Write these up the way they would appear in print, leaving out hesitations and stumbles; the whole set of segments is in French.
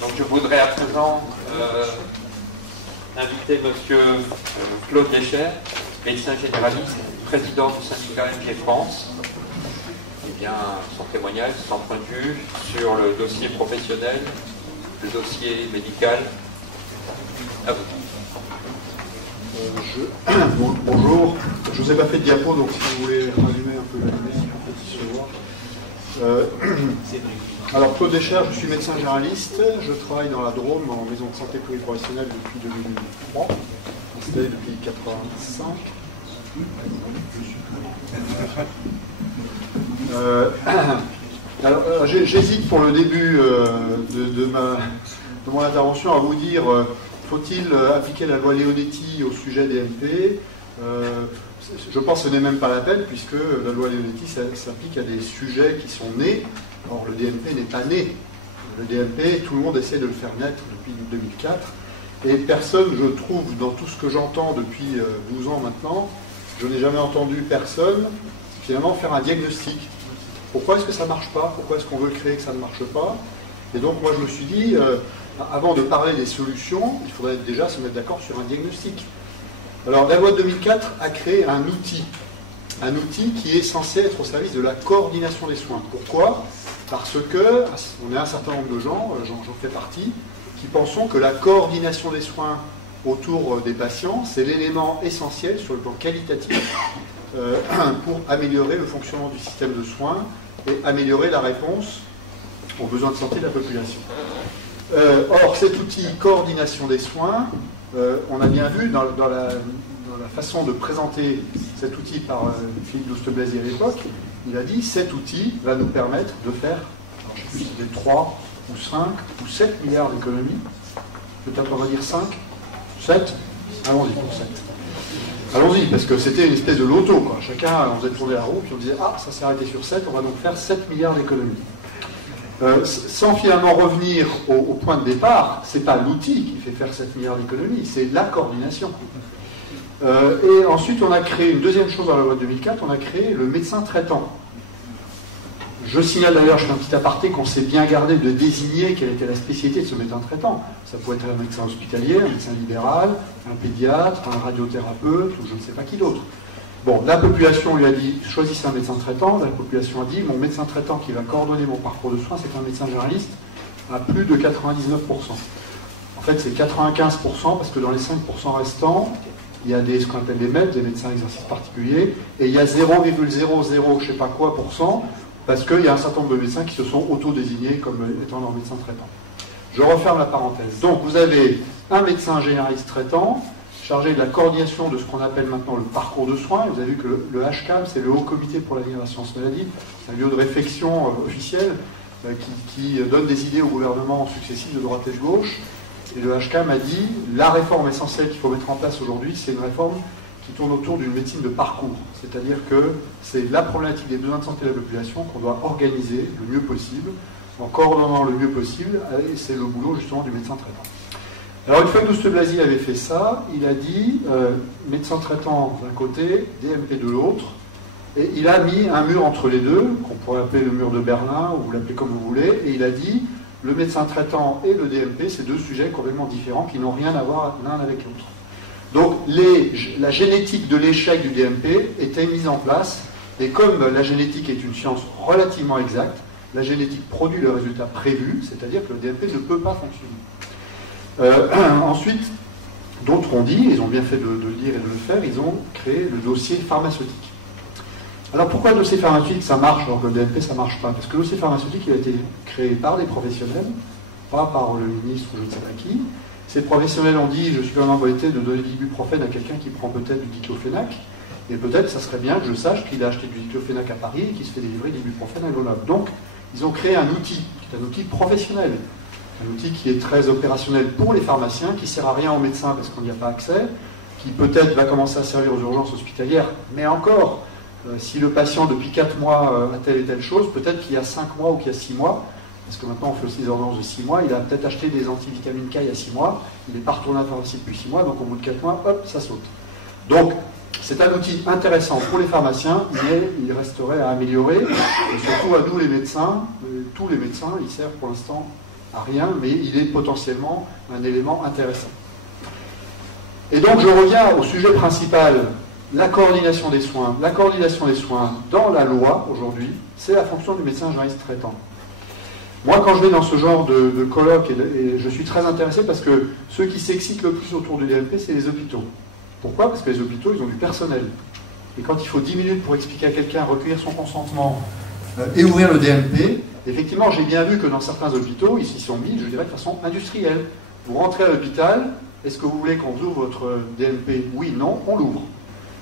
Donc je voudrais à présent inviter M. Claude Deschères, médecin généraliste, président du syndicat MG France. Eh bien, son témoignage, son point de vue sur le dossier professionnel, le dossier médical. À vous. Bonjour, je vous ai pas fait de diapo, donc si vous voulez rallumer un peu la lumière, peut-être se voir. Alors Claude Deschères, je suis médecin généraliste, je travaille dans la Drôme en maison de santé pluriprofessionnelle depuis 2003, installé depuis 1985. Alors j'hésite pour le début de mon intervention à vous dire faut-il appliquer la loi Leonetti au sujet des MP? Je pense que ce n'est même pas la peine, puisque la loi Leonetti s'applique à des sujets qui sont nés. Or, le DMP n'est pas né. Le DMP, tout le monde essaie de le faire naître depuis 2004. Et personne, je trouve, dans tout ce que j'entends depuis 12 ans maintenant, je n'ai jamais entendu personne, finalement, faire un diagnostic. Pourquoi est-ce que ça ne marche pas? Pourquoi est-ce qu'on veut créer que ça ne marche pas? Et donc, moi, je me suis dit, avant de parler des solutions, il faudrait déjà se mettre d'accord sur un diagnostic. Alors, la loi de 2004 a créé un outil qui est censé être au service de la coordination des soins. Pourquoi? Parce que on est un certain nombre de gens, j'en fais partie, qui pensons que la coordination des soins autour des patients, c'est l'élément essentiel sur le plan qualitatif pour améliorer le fonctionnement du système de soins et améliorer la réponse aux besoins de santé de la population. Or, cet outil coordination des soins, on a bien vu dans la façon de présenter cet outil par Philippe Douste-Blazy à l'époque, il a dit cet outil va nous permettre de faire, alors je ne sais plus si c'était 3 ou 5 ou 7 milliards d'économies, peut-être on va dire 5, 7, allons-y pour 7. Allons-y, parce que c'était une espèce de loto, quoi. Chacun, on faisait tourner la roue, puis on disait, ah, ça s'est arrêté sur 7, on va donc faire 7 milliards d'économies. Sans finalement revenir au point de départ, ce n'est pas l'outil qui fait faire 7 milliards d'économies, c'est la coordination. Et ensuite, on a créé une deuxième chose dans la loi de 2004, on a créé le médecin traitant. Je signale d'ailleurs, je fais un petit aparté, qu'on s'est bien gardé de désigner quelle était la spécialité de ce médecin traitant. Ça pouvait être un médecin hospitalier, un médecin libéral, un pédiatre, un radiothérapeute, ou je ne sais pas qui d'autre. Bon, la population lui a dit, choisissez un médecin traitant. La population a dit, mon médecin traitant qui va coordonner mon parcours de soins, c'est un médecin généraliste à plus de 99%. En fait, c'est 95% parce que dans les 5% restants, il y a ce qu'on appelle des maîtres, des médecins d'exercice particulier, et il y a 0,00 je sais pas quoi %, parce qu'il y a un certain nombre de médecins qui se sont auto-désignés comme étant leur médecin traitant. Je referme la parenthèse. Donc, vous avez un médecin généraliste traitant, chargé de la coordination de ce qu'on appelle maintenant le parcours de soins. Et vous avez vu que le HCAM, c'est le Haut Comité pour l'avenir de la science maladie, c'est un lieu de réflexion officiel qui donne des idées au gouvernement successifs de droite et de gauche. Et le HCAM a dit, la réforme essentielle qu'il faut mettre en place aujourd'hui, c'est une réforme qui tourne autour d'une médecine de parcours. C'est-à-dire que c'est la problématique des besoins de santé de la population qu'on doit organiser le mieux possible, en coordonnant le mieux possible, et c'est le boulot justement du médecin traitant. Alors une fois que Douste-Blazy avait fait ça, il a dit médecin traitant d'un côté, DMP de l'autre, et il a mis un mur entre les deux, qu'on pourrait appeler le mur de Berlin, ou vous l'appelez comme vous voulez, et il a dit le médecin traitant et le DMP, c'est deux sujets complètement différents qui n'ont rien à voir l'un avec l'autre. Donc la génétique de l'échec du DMP était mise en place, et comme la génétique est une science relativement exacte, la génétique produit le résultat prévu, c'est-à-dire que le DMP ne peut pas fonctionner. Ensuite, d'autres ont dit, ils ont bien fait de le dire et de le faire, ils ont créé le dossier pharmaceutique. Alors pourquoi le dossier pharmaceutique ça marche alors que le DMP ça ne marche pas? Parce que le dossier pharmaceutique il a été créé par des professionnels, pas par le ministre ou je ne sais pas qui. Ces professionnels ont dit, je suis quand même embêté de donner de l'ibuprofène à quelqu'un qui prend peut-être du diclofénac, et peut-être ça serait bien que je sache qu'il a acheté du diclofénac à Paris et qu'il se fait délivrer de l'ibuprofène à Grenoble. Donc ils ont créé un outil, qui est un outil professionnel. Un outil qui est très opérationnel pour les pharmaciens, qui ne sert à rien aux médecins parce qu'on n'y a pas accès, qui peut-être va commencer à servir aux urgences hospitalières, mais encore, si le patient depuis 4 mois a telle et telle chose, peut-être qu'il y a 5 mois ou qu'il y a 6 mois, parce que maintenant on fait aussi des ordonnances de 6 mois, il a peut-être acheté des antivitamines K il y a 6 mois, il n'est pas retourné à la pharmacie depuis 6 mois, donc au bout de 4 mois, hop, ça saute. Donc, c'est un outil intéressant pour les pharmaciens, mais il resterait à améliorer, et surtout à nous les médecins, tous les médecins, ils servent pour l'instant à rien, mais il est potentiellement un élément intéressant. Et donc je reviens au sujet principal, la coordination des soins. La coordination des soins dans la loi aujourd'hui, c'est la fonction du médecin généraliste traitant. Moi, quand je vais dans ce genre de colloque, et je suis très intéressé parce que ceux qui s'excitent le plus autour du DMP, c'est les hôpitaux. Pourquoi? Parce que les hôpitaux, ils ont du personnel. Et quand il faut 10 minutes pour expliquer à quelqu'un, recueillir son consentement et ouvrir le DMP, effectivement, j'ai bien vu que dans certains hôpitaux, ils s'y sont mis, je dirais, de façon industrielle. Vous rentrez à l'hôpital, est-ce que vous voulez qu'on vous ouvre votre DMP? Oui, non, on l'ouvre.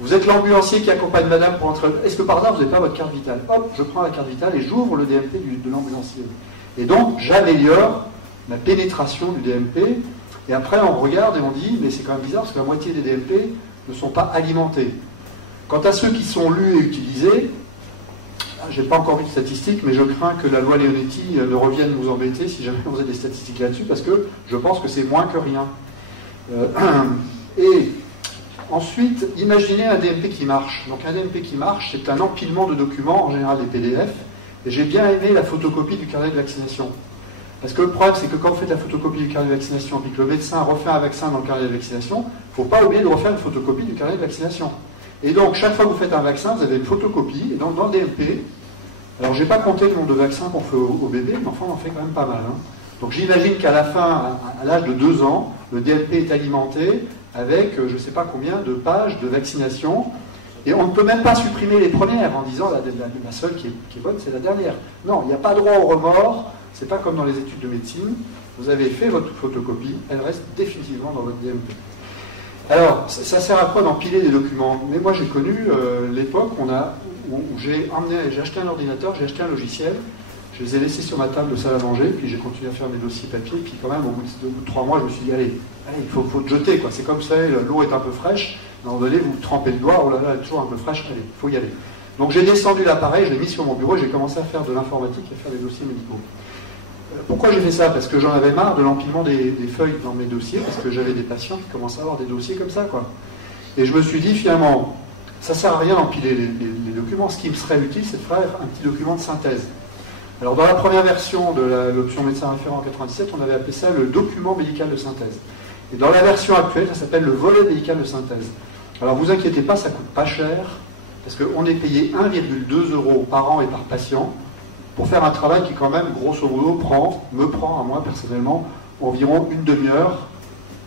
Vous êtes l'ambulancier qui accompagne madame pour entrer. Est-ce que par hasard, vous n'avez pas votre carte vitale? Hop, je prends la carte vitale et j'ouvre le DMP de l'ambulancier. Et donc, j'améliore la pénétration du DMP. Et après, on regarde et on dit, mais c'est quand même bizarre parce que la moitié des DMP ne sont pas alimentés. Quant à ceux qui sont lus et utilisés, je n'ai pas encore vu de statistiques, mais je crains que la loi Leonetti ne revienne nous embêter si jamais on faisait des statistiques là-dessus, parce que je pense que c'est moins que rien. Et ensuite, imaginez un DMP qui marche. Donc un DMP qui marche, c'est un empilement de documents, en général des PDF, et j'ai bien aimé la photocopie du carnet de vaccination. Parce que le problème, c'est que quand vous faites la photocopie du carnet de vaccination, puis que le médecin refait un vaccin dans le carnet de vaccination, il ne faut pas oublier de refaire une photocopie du carnet de vaccination. Et donc, chaque fois que vous faites un vaccin, vous avez une photocopie, et donc dans le DMP, alors je n'ai pas compté le nombre de vaccins qu'on fait au bébé, mais enfin on en fait quand même pas mal. Hein. Donc j'imagine qu'à la fin, à l'âge de 2 ans, le DMP est alimenté avec je ne sais pas combien de pages de vaccination, et on ne peut même pas supprimer les premières en disant la seule qui est bonne, c'est la dernière. Non, il n'y a pas droit au remords, c'est pas comme dans les études de médecine, vous avez fait votre photocopie, elle reste définitivement dans votre DMP. Alors, ça sert à quoi d'empiler des documents? Mais moi j'ai connu l'époque où j'ai acheté un ordinateur, j'ai acheté un logiciel, je les ai laissés sur ma table de salle à manger, puis j'ai continué à faire mes dossiers papier, puis quand même au bout de 3 mois je me suis dit, allez il faut te jeter, quoi. C'est comme ça, l'eau est un peu fraîche, à un moment donné vous trempez le doigt, oh là là, elle est toujours un peu fraîche, allez, il faut y aller. Donc j'ai descendu l'appareil, je l'ai mis sur mon bureau, j'ai commencé à faire de l'informatique et à faire des dossiers médicaux. Pourquoi j'ai fait ça? Parce que j'en avais marre de l'empilement des feuilles dans mes dossiers, parce que j'avais des patients qui commençaient à avoir des dossiers comme ça, quoi. Et je me suis dit, finalement, ça ne sert à rien d'empiler les documents. Ce qui me serait utile, c'est de faire un petit document de synthèse. Alors, dans la première version de l'option médecin référent en 97, on avait appelé ça le document médical de synthèse. Et dans la version actuelle, ça s'appelle le volet médical de synthèse. Alors, vous inquiétez pas, ça coûte pas cher, parce qu'on est payé 1,2 € par an et par patient, pour faire un travail qui quand même, grosso modo, me prend à moi personnellement environ une demi-heure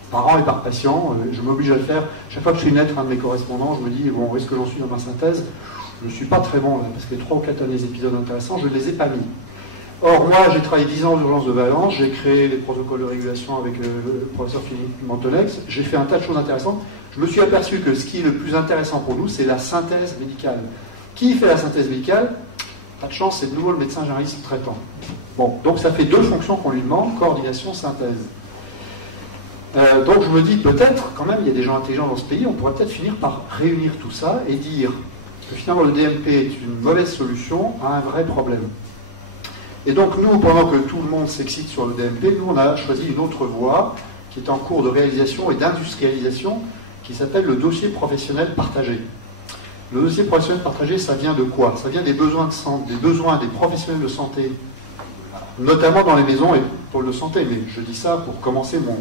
par an et par patient. Je m'oblige à le faire. Chaque fois que je fais une lettre à un de mes correspondants, je me dis, bon, où est-ce que j'en suis dans ma synthèse? Je ne suis pas très bon là, parce que les 3 ou 4 derniers épisodes intéressants, je ne les ai pas mis. Or, moi, j'ai travaillé 10 ans aux urgences de Valence, j'ai créé les protocoles de régulation avec le professeur Philippe Mantolex, j'ai fait un tas de choses intéressantes. Je me suis aperçu que ce qui est le plus intéressant pour nous, c'est la synthèse médicale. Qui fait la synthèse médicale? Pas de chance, c'est de nouveau le médecin généraliste traitant. Bon, donc ça fait 2 fonctions qu'on lui demande, coordination, synthèse. Donc je me dis, peut-être, quand même, il y a des gens intelligents dans ce pays, on pourrait peut-être finir par réunir tout ça et dire que finalement le DMP est une mauvaise solution à un vrai problème. Et donc nous, pendant que tout le monde s'excite sur le DMP, nous on a choisi une autre voie qui est en cours de réalisation et d'industrialisation, qui s'appelle le dossier professionnel partagé. Le dossier professionnel partagé, ça vient de quoi? Ça vient des besoins de santé, des besoins des professionnels de santé, notamment dans les maisons et pôles de santé. Mais je dis ça pour commencer mon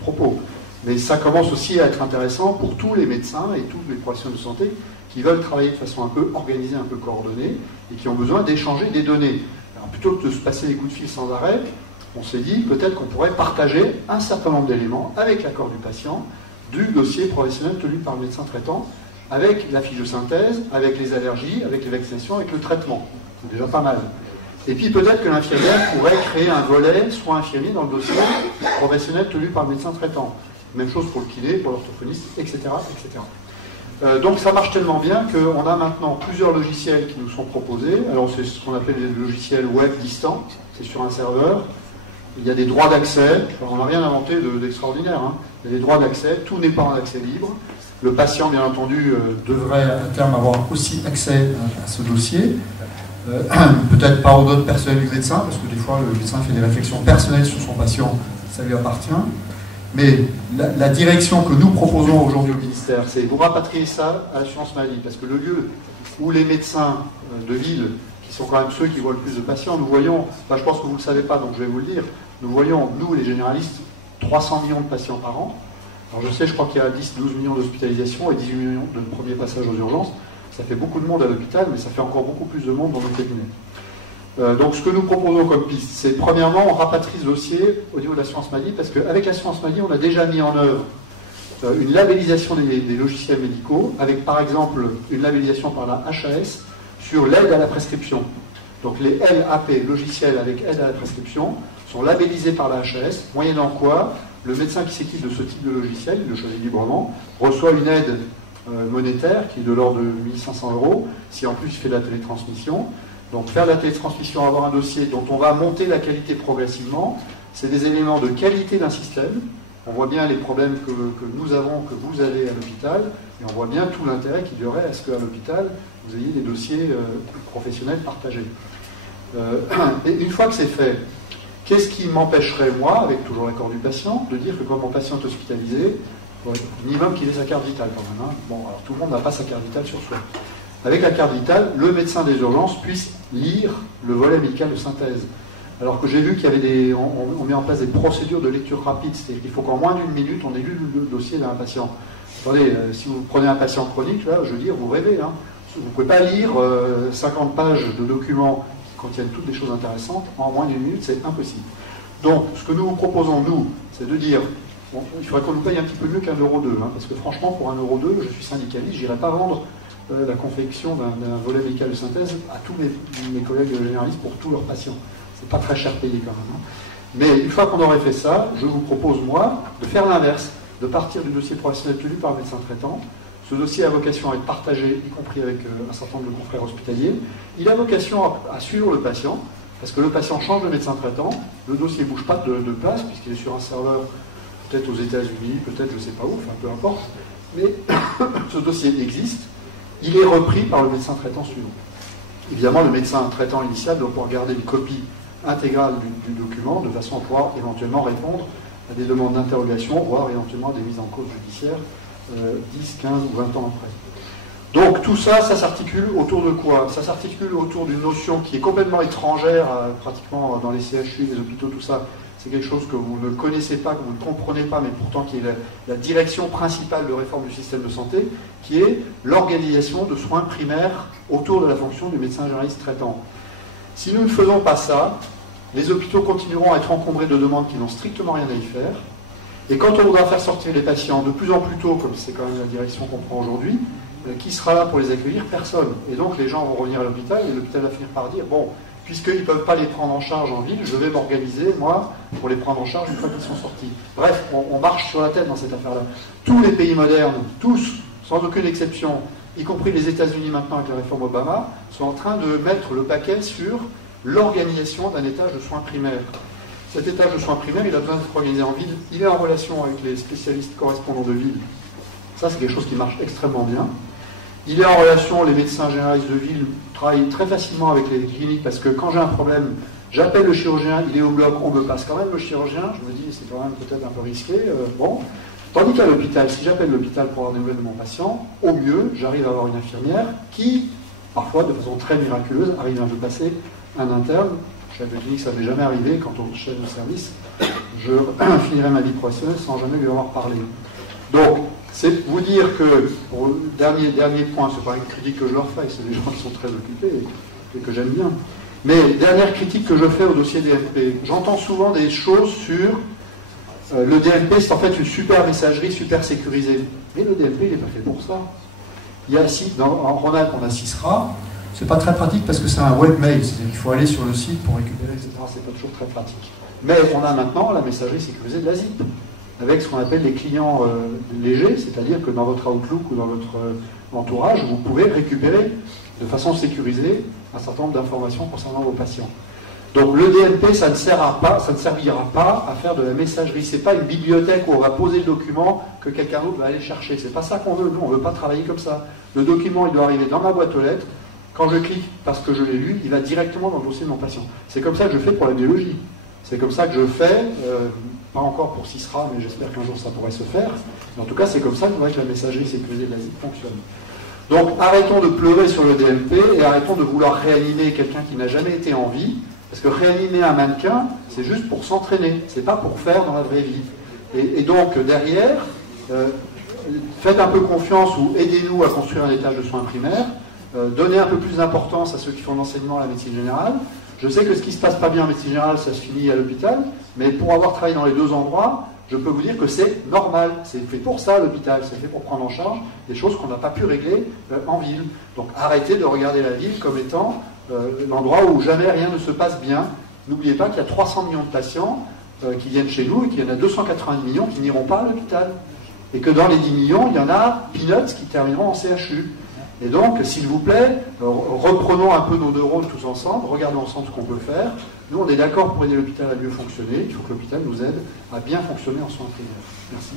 propos. Mais ça commence aussi à être intéressant pour tous les médecins et tous les professionnels de santé qui veulent travailler de façon un peu organisée, un peu coordonnée, et qui ont besoin d'échanger des données. Alors plutôt que de se passer des coups de fil sans arrêt, on s'est dit peut-être qu'on pourrait partager un certain nombre d'éléments avec l'accord du patient du dossier professionnel tenu par le médecin traitant, avec la fiche de synthèse, avec les allergies, avec les vaccinations, avec le traitement. C'est déjà pas mal. Et puis peut-être que l'infirmière pourrait créer un volet, soit infirmier, dans le dossier professionnel tenu par le médecin traitant. Même chose pour le kiné, pour l'orthophoniste, etc. etc. Donc ça marche tellement bien qu'on a maintenant plusieurs logiciels qui nous sont proposés. Alors c'est ce qu'on appelle les logiciels web distants, c'est sur un serveur. Il y a des droits d'accès, on n'a rien inventé d'extraordinaire, hein. Il y a des droits d'accès, tout n'est pas en accès libre. Le patient, bien entendu, devrait à terme avoir aussi accès à ce dossier. Peut-être pas aux autres personnels du médecin, parce que des fois le médecin fait des réflexions personnelles sur son patient, ça lui appartient. Mais la direction que nous proposons aujourd'hui au ministère, c'est vous rapatrier ça à l'assurance maladie, parce que le lieu où les médecins de ville, qui sont quand même ceux qui voient le plus de patients, nous voyons, je pense que vous ne le savez pas, donc je vais vous le dire, nous voyons, nous les généralistes, 300 millions de patients par an. Alors je sais, je crois qu'il y a 10-12 millions d'hospitalisations et 18 millions de premiers passages aux urgences. Ça fait beaucoup de monde à l'hôpital, mais ça fait encore beaucoup plus de monde dans nos cabinets. Donc ce que nous proposons comme piste, c'est premièrement, on rapatrie ce dossier au niveau de l'assurance maladie, parce qu'avec l'assurance maladie, on a déjà mis en œuvre une labellisation des logiciels médicaux, avec par exemple une labellisation par la HAS sur l'aide à la prescription. Donc les LAP, logiciels avec aide à la prescription, sont labellisés par la HAS, moyennant quoi le médecin qui s'équipe de ce type de logiciel, il le choisit librement, reçoit une aide monétaire qui est de l'ordre de 1500 €, si en plus il fait de la télétransmission. Donc faire de la télétransmission, avoir un dossier dont on va monter la qualité progressivement, c'est des éléments de qualité d'un système. On voit bien les problèmes que nous avons, que vous avez à l'hôpital, et on voit bien tout l'intérêt qu'il y aurait à ce qu'à l'hôpital, vous ayez des dossiers professionnels partagés. Et une fois que c'est fait, qu'est-ce qui m'empêcherait, moi, avec toujours l'accord du patient, de dire que quand mon patient est hospitalisé, minimum qu'il ait sa carte vitale quand même. Hein. Bon, alors tout le monde n'a pas sa carte vitale sur soi. Avec la carte vitale, le médecin des urgences puisse lire le volet médical de synthèse. Alors que j'ai vu qu'il y avait on met en place des procédures de lecture rapide, c'est-à-dire qu'il faut qu'en moins d'une minute, on ait lu le dossier d'un patient. Attendez, si vous prenez un patient chronique, là, je veux dire, vous rêvez. Hein. Vous ne pouvez pas lire 50 pages de documents qui contiennent toutes des choses intéressantes en moins d'une minute, c'est impossible. Donc, ce que nous vous proposons, nous, c'est de dire, bon, il faudrait qu'on nous paye un petit peu mieux qu'1,02 €, hein, parce que franchement, pour 1,02 €, je suis syndicaliste, je n'irai pas vendre la confection d'un volet médical de synthèse à tous mes collègues généralistes pour tous leurs patients. C'est pas très cher payé quand même. Hein. Mais une fois qu'on aurait fait ça, je vous propose, moi, de faire l'inverse, de partir du dossier professionnel tenu par le médecin traitant. Ce dossier a vocation à être partagé, y compris avec un certain nombre de confrères hospitaliers. Il a vocation à suivre le patient, parce que le patient change de médecin traitant, le dossier ne bouge pas de place, puisqu'il est sur un serveur, peut-être aux États-Unis, peut-être je ne sais pas où, enfin peu importe. Mais ce dossier existe, il est repris par le médecin traitant suivant. Évidemment, le médecin traitant initial doit pouvoir garder une copie intégrale du document, de façon à pouvoir éventuellement répondre à des demandes d'interrogation, voire éventuellement à des mises en cause judiciaires 10, 15 ou 20 ans après. Donc tout ça, ça s'articule autour de quoi? Ça s'articule autour d'une notion qui est complètement étrangère, pratiquement dans les CHU, les hôpitaux, tout ça. C'est quelque chose que vous ne connaissez pas, que vous ne comprenez pas, mais pourtant qui est la direction principale de réforme du système de santé, qui est l'organisation de soins primaires autour de la fonction du médecin généraliste traitant. Si nous ne faisons pas ça, les hôpitaux continueront à être encombrés de demandes qui n'ont strictement rien à y faire. Et quand on voudra faire sortir les patients de plus en plus tôt, comme c'est quand même la direction qu'on prend aujourd'hui, qui sera là pour les accueillir? Personne. Et donc les gens vont revenir à l'hôpital et l'hôpital va finir par dire, bon, puisqu'ils ne peuvent pas les prendre en charge en ville, je vais m'organiser, moi, pour les prendre en charge une fois qu'ils sont sortis. Bref, on marche sur la tête dans cette affaire-là. Tous les pays modernes, tous, sans aucune exception, y compris les États-Unis maintenant avec la réforme Obama, sont en train de mettre le paquet sur l'organisation d'un étage de soins primaires. Cet étage de soins primaires, il a besoin d'être organisé en ville. Il est en relation avec les spécialistes correspondants de ville. Ça, c'est quelque chose qui marche extrêmement bien. Il est en relation, les médecins généralistes de ville travaillent très facilement avec les cliniques parce que quand j'ai un problème, j'appelle le chirurgien, il est au bloc, on me passe quand même le chirurgien. Je me dis, c'est quand même peut-être un peu risqué. Bon. Tandis qu'à l'hôpital, si j'appelle l'hôpital pour avoir des nouvelles de mon patient, au mieux, j'arrive à avoir une infirmière qui, parfois de façon très miraculeuse, arrive à me passer un interne. Chef de clinique, ça ne m'est jamais arrivé. Quant au chef de service, je finirai ma vie professionnelle sans jamais lui avoir parlé. Donc, c'est vous dire que, pour le dernier point, ce n'est pas une critique que je leur fais, c'est des gens qui sont très occupés et que j'aime bien. Mais dernière critique que je fais au dossier DMP, j'entends souvent des choses sur le DMP, c'est en fait une super messagerie, super sécurisée. Mais le DMP, il n'est pas fait pour ça. Il y a en Rhône-Alpes, on a Sisra. C'est pas très pratique parce que c'est un webmail, c'est-à-dire qu'il faut aller sur le site pour récupérer, etc. C'est pas toujours très pratique. Mais on a maintenant la messagerie sécurisée de la ZIP, avec ce qu'on appelle les clients légers, c'est-à-dire que dans votre Outlook ou dans votre entourage, vous pouvez récupérer de façon sécurisée un certain nombre d'informations concernant vos patients. Donc le DMP, ça ne servira pas à faire de la messagerie. C'est pas une bibliothèque où on va poser le document que quelqu'un d'autre va aller chercher. C'est pas ça qu'on veut. Nous, on veut pas travailler comme ça. Le document, il doit arriver dans ma boîte aux lettres. Quand je clique parce que je l'ai lu, il va directement dans le dossier de mon patient. C'est comme ça que je fais pour la biologie. C'est comme ça que je fais, pas encore pour Sisra, mais j'espère qu'un jour ça pourrait se faire. Mais en tout cas, c'est comme ça que la messagerie sécurisée de la ZIP fonctionne. Donc arrêtons de pleurer sur le DMP et arrêtons de vouloir réanimer quelqu'un qui n'a jamais été en vie, Parce que réanimer un mannequin, c'est juste pour s'entraîner, c'est pas pour faire dans la vraie vie. Et donc, derrière, faites un peu confiance ou aidez-nous à construire un étage de soins primaires, donnez un peu plus d'importance à ceux qui font l'enseignement à la médecine générale. Je sais que ce qui se passe pas bien en médecine générale, ça se finit à l'hôpital, mais pour avoir travaillé dans les deux endroits, je peux vous dire que c'est normal. C'est fait pour ça l'hôpital, c'est fait pour prendre en charge des choses qu'on n'a pas pu régler en ville. Donc arrêtez de regarder la ville comme étant l'endroit où jamais rien ne se passe bien. N'oubliez pas qu'il y a 300 millions de patients qui viennent chez nous et qu'il y en a 290 millions qui n'iront pas à l'hôpital. Et que dans les 10 millions, il y en a peanuts qui termineront en CHU. Et donc, s'il vous plaît, reprenons un peu nos neurones tous ensemble, regardons ensemble ce qu'on peut faire. Nous, on est d'accord pour aider l'hôpital à mieux fonctionner. Il faut que l'hôpital nous aide à bien fonctionner en soins primaires. Merci.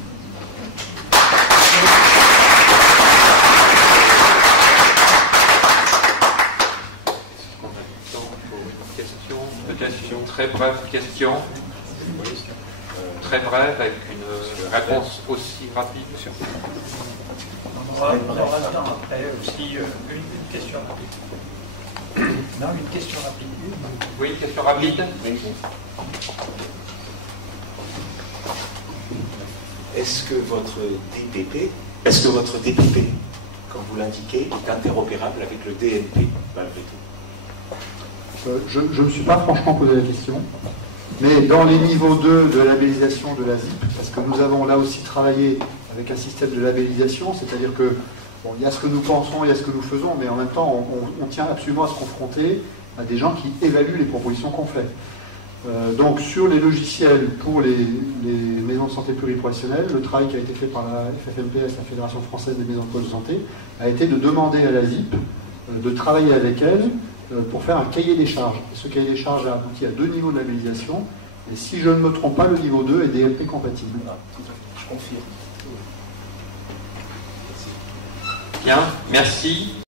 On a du temps pour une question, peut-être une très brève question. Très brève, avec une réponse aussi rapide. On aura le temps après aussi une question rapide. Non, une question rapide. Oui, une question rapide. Est-ce que votre DPP, comme vous l'indiquez, est interopérable avec le DNP, malgré tout? Je ne me suis pas franchement posé la question. Mais dans les niveaux 2 de labellisation de la ZIP, parce que nous avons là aussi travaillé avec un système de labellisation, c'est-à-dire que bon, il y a ce que nous pensons, il y a ce que nous faisons, mais en même temps, on tient absolument à se confronter à des gens qui évaluent les propositions qu'on fait. Donc sur les logiciels pour les maisons de santé pluriprofessionnelles, le travail qui a été fait par la FFMPS, la Fédération Française des Maisons de Poste de Santé, a été de demander à la ZIP de travailler avec elle pour faire un cahier des charges. Et ce cahier des charges a abouti à 2 niveaux de labellisation, et si je ne me trompe pas, le niveau 2 est DLP compatible. Je confirme. Bien, merci.